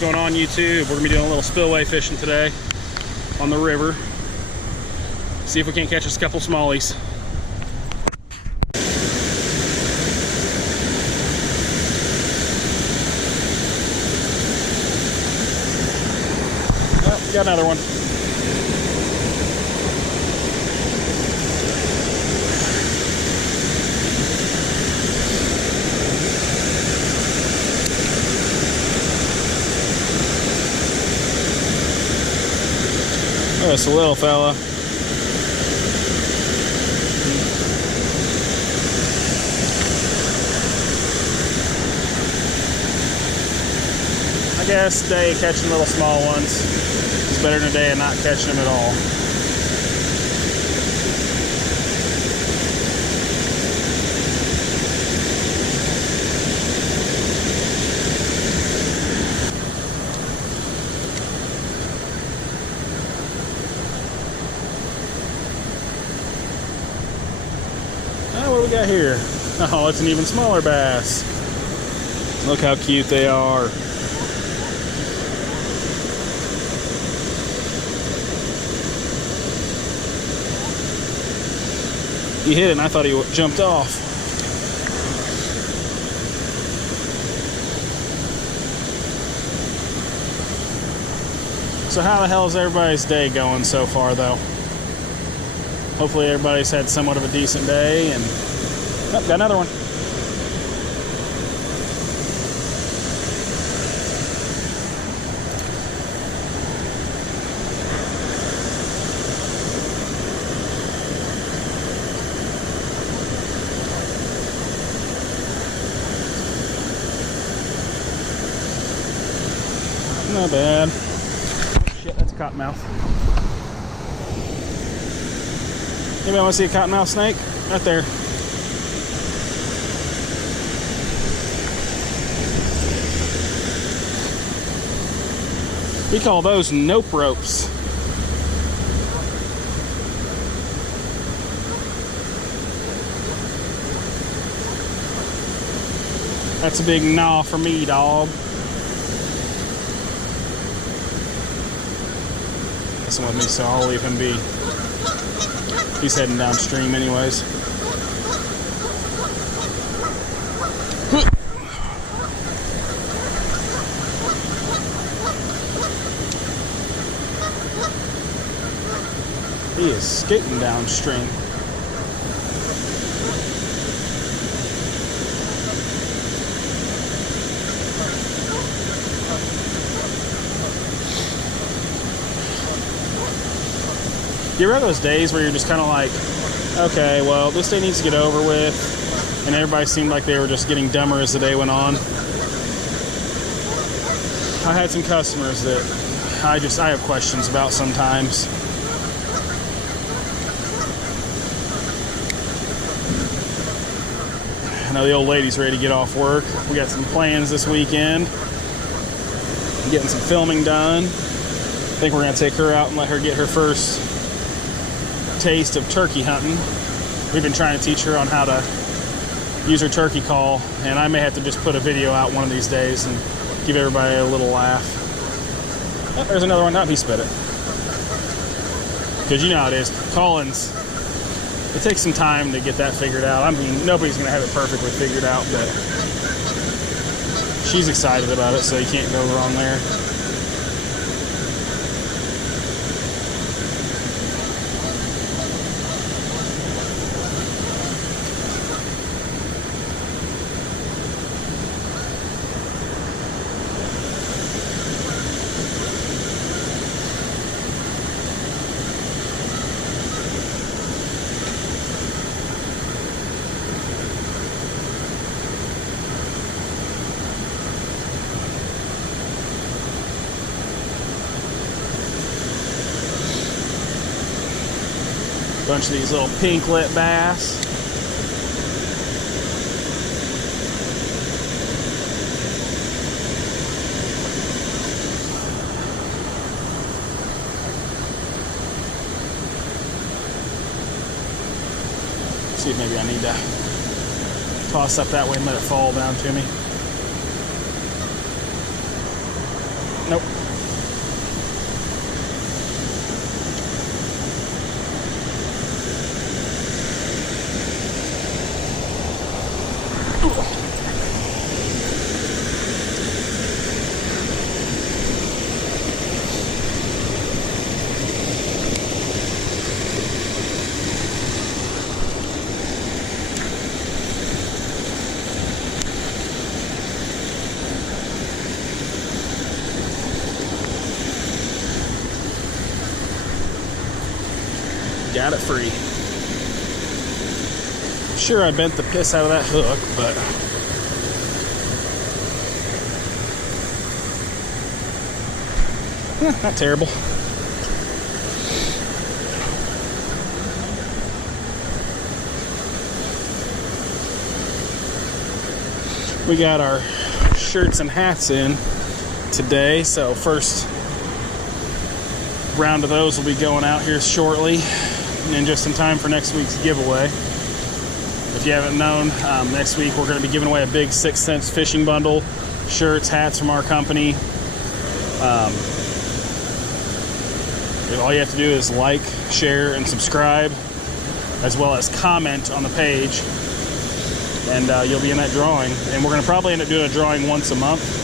What's going on, YouTube? We're gonna be doing a little spillway fishing today on the river. See if we can't catch us a couple smallies. Oh, got another one. Oh, it's a little fella. I guess day catching little small ones is better than a day of not catching them at all. What do we got here? Oh, it's an even smaller bass. Look how cute they are. He hit it and I thought he jumped off. So how the hell is everybody's day going so far though? Hopefully everybody's had somewhat of a decent day, and oh, got another one. Not bad. Oh, shit, that's a cottonmouth. Anybody want to see a cottonmouth snake? Right there. We call those nope ropes. That's a big gnaw for me, dog. Messing with me, so I'll leave him be. He's heading downstream anyways. He is skating downstream. You ever have those days where you're just kind of like, okay, well, this day needs to get over with, and everybody seemed like they were just getting dumber as the day went on? I had some customers that I have questions about sometimes. I know the old lady's ready to get off work. We got some plans this weekend. I'm getting some filming done. I think we're gonna take her out and let her get her first taste of turkey hunting. We've been trying to teach her on how to use her turkey call, and I may have to just put a video out one of these days and give everybody a little laugh. Oh, there's another one. Oh, he spit it. Because you know how it is. Callings, it takes some time to get that figured out. I mean, nobody's going to have it perfectly figured out, but she's excited about it, so you can't go wrong there. Bunch of these little pinklet bass. See if maybe I need to toss up that way and let it fall down to me. Nope. Got it free. Sure, I bent the piss out of that hook, but not terrible. We got our shirts and hats in today, so first round of those will be going out here shortly, and just in time for next week's giveaway. If you haven't known, next week we're going to be giving away a big 6 cents fishing bundle, shirts, hats from our company. All you have to do is like, share, and subscribe, as well as comment on the page, and you'll be in that drawing. And we're going to probably end up doing a drawing once a month.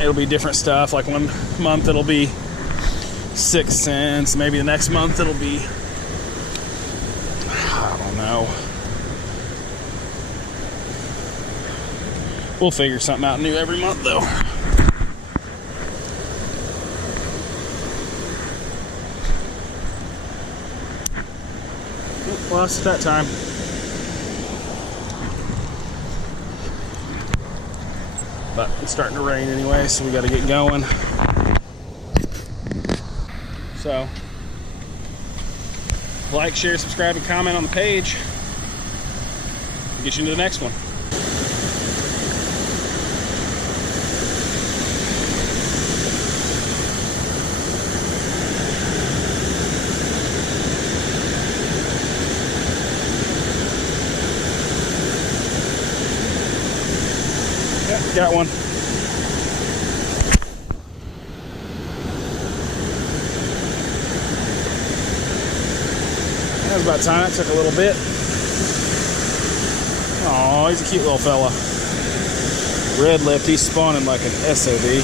It'll be different stuff. Like one month it'll be 6 cents. Maybe the next month it'll be, I don't know. We'll figure something out new every month though. Oop, lost it that time. But it's starting to rain anyway, so we got to get going. So, like, share, subscribe, and comment on the page. We'll get you into the next one. Got one. That was about time. That took a little bit. Oh, he's a cute little fella. Red-lipped. He's spawning like an SOD.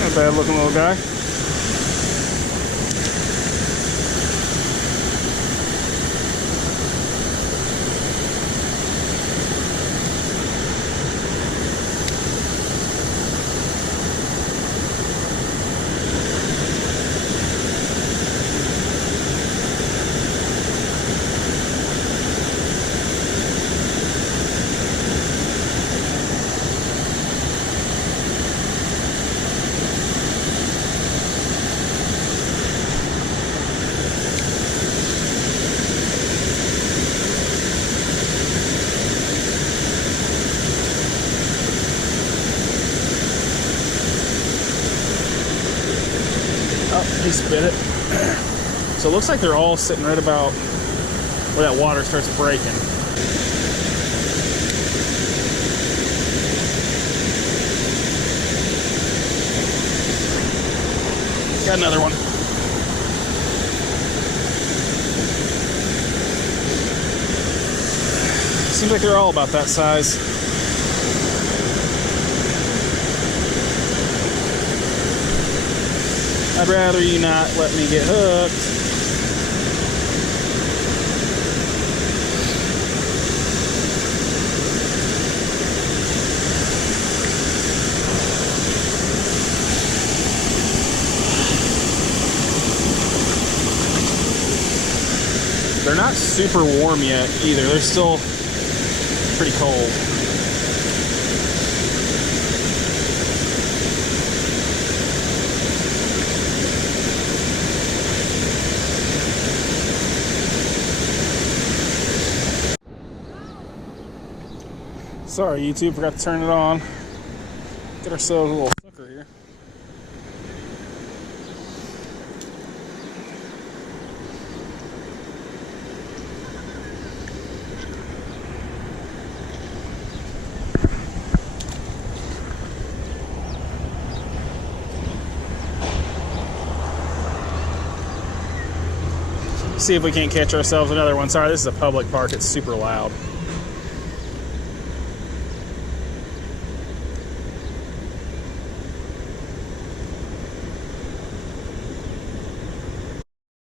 Not a bad-looking little guy. He spit it. So it looks like they're all sitting right about where that water starts breaking. Got another one. Seems like they're all about that size. I'd rather you not let me get hooked. They're not super warm yet either. They're still pretty cold. Sorry, YouTube, forgot to turn it on. Get ourselves a little sucker here. See if we can't catch ourselves another one. Sorry, this is a public park. It's super loud.